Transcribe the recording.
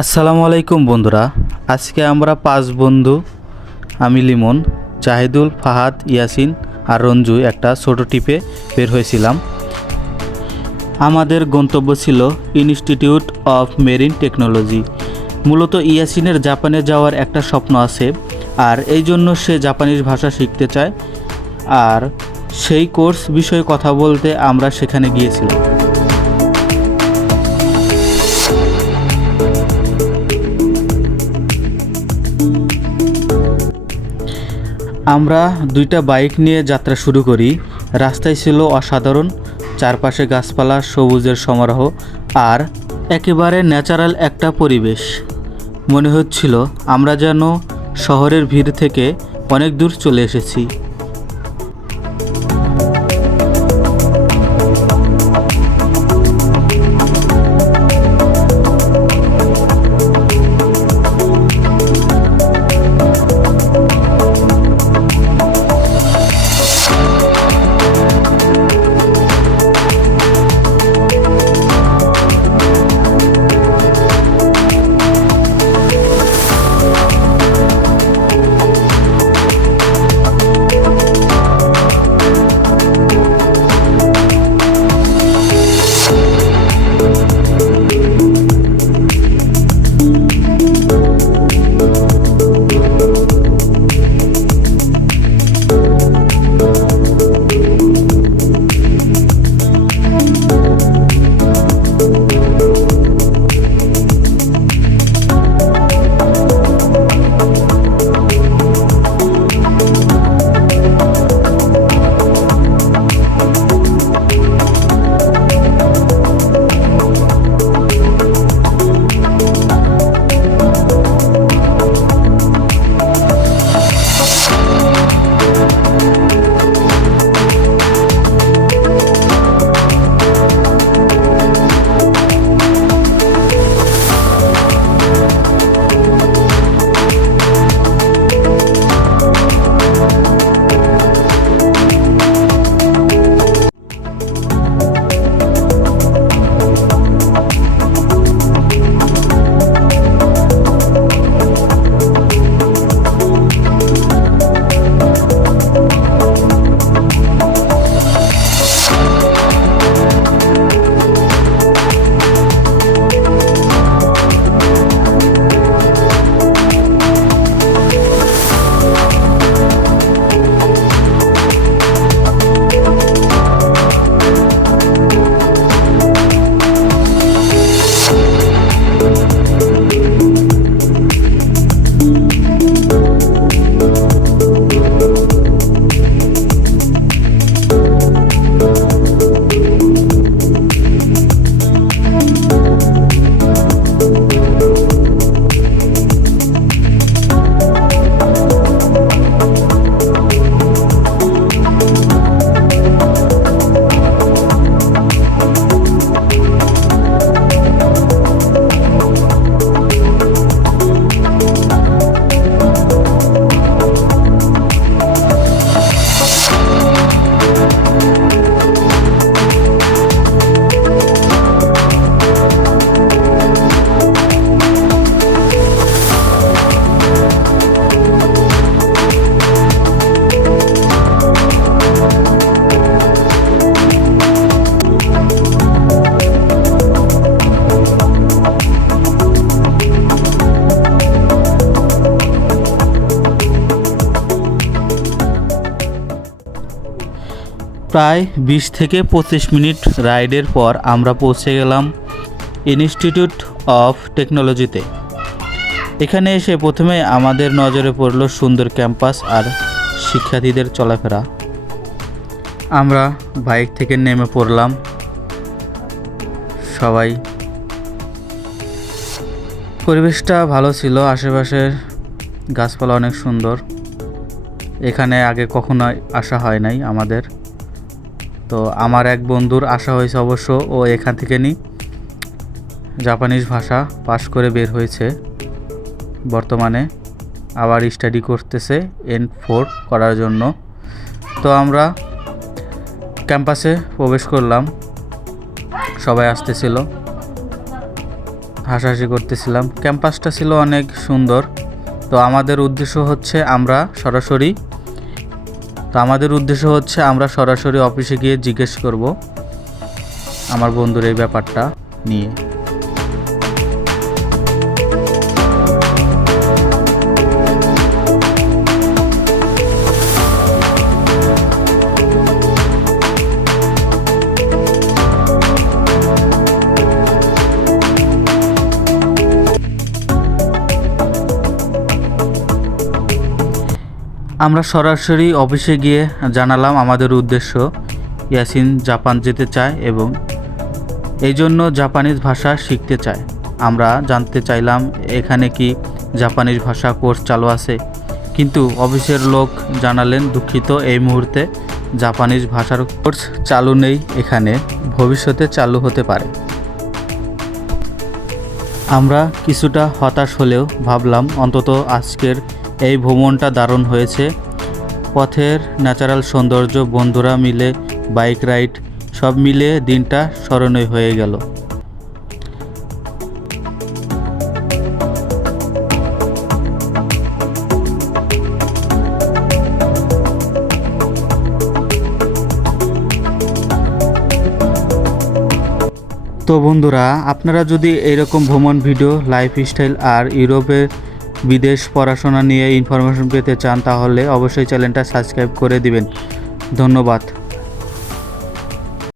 আসসালামু আলাইকুম বন্ধুরা। আজকে আমরা পাঁচ বন্ধু, আমি লিমন, জাহিদুল, ফাহাদ, ইয়াসিন আর রঞ্জু একটা ছোট টিপে বের হয়েছিলাম। আমাদের গন্তব্য ছিল ইনস্টিটিউট অফ মেরিন টেকনোলজি। মূলত ইয়াসিনের জাপানে যাওয়ার একটা স্বপ্ন আছে আর এই জন্য সে জাপানিজ ভাষা শিখতে চায়। আর সেই কোর্স বিষয়ে কথা বলতে আমরা সেখানে গিয়েছিলাম। আমরা দুইটা বাইক নিয়ে যাত্রা শুরু করি। রাস্তায় ছিল অসাধারণ, চারপাশে গাছপালা, সবুজের সমারোহ আর একেবারে ন্যাচারাল একটা পরিবেশ। মনে হচ্ছিল আমরা যেন শহরের ভিড় থেকে অনেক দূর চলে এসেছি। প্রায় বিশ থেকে পঁচিশ মিনিট রাইডের পর আমরা পৌঁছে গেলাম ইনস্টিটিউট অফ টেকনোলজিতে। এখানে এসে প্রথমে আমাদের নজরে পড়ল সুন্দর ক্যাম্পাস আর শিক্ষার্থীদের চলাফেরা। আমরা বাইক থেকে নেমে পড়লাম। সবাই পরিবেশটা ভালো ছিল, আশেপাশের গাছপালা অনেক সুন্দর। এখানে আগে কখনো আসা হয় নাই আমাদের। তো আমার এক বন্ধুর আশা হয়েছে অবশ্য ও এখান থেকে নি। জাপানিজ ভাষা পাশ করে বের হয়েছে। বর্তমানে আবার স্টাডি করতেছে এন ফোর করার জন্য। তো আমরা ক্যাম্পাসে প্রবেশ করলাম। সবাই আসতেছিল। হাসাহাসি করতেছিলাম। ক্যাম্পাসটা ছিল অনেক সুন্দর। তো আমাদের উদ্দেশ্য হচ্ছে আমরা সরাসরি তো আমাদের উদ্দেশ্য হচ্ছে আমরা সরাসরি অফিসে গিয়ে জিজ্ঞেস করব আমার বন্ধুর এই ব্যাপারটা নিয়ে। আমরা সরাসরি অফিসে গিয়ে জানালাম আমাদের উদ্দেশ্য ইয়াসিন জাপান যেতে চায় এবং এই জন্য জাপানিজ ভাষা শিখতে চায়। আমরা জানতে চাইলাম এখানে কি জাপানিজ ভাষা কোর্স চালু আছে। কিন্তু অফিসের লোক জানালেন দুঃখিত এই মুহূর্তে জাপানিজ ভাষার কোর্স চালু নেই এখানে, ভবিষ্যতে চালু হতে পারে। আমরা কিছুটা হতাশ হলেও ভাবলাম অন্তত আজকের এই ভ্রমণটা দারুণ হয়েছে। পথের ন্যাচারাল সৌন্দর্য, বন্ধুরা মিলে বাইক রাইড সব মিলে দিনটা স্মরণীয় হয়ে গেল। তো বন্ধুরা, আপনারা যদি এরকম ভ্রমণ ভিডিও লাইফস্টাইল আর ইউরোপের বিদেশ পড়াশোনা নিয়ে ইনফরমেশন পেতে চান তাহলে অবশ্যই চ্যানেলটা সাবস্ক্রাইব করে দিবেন। ধন্যবাদ।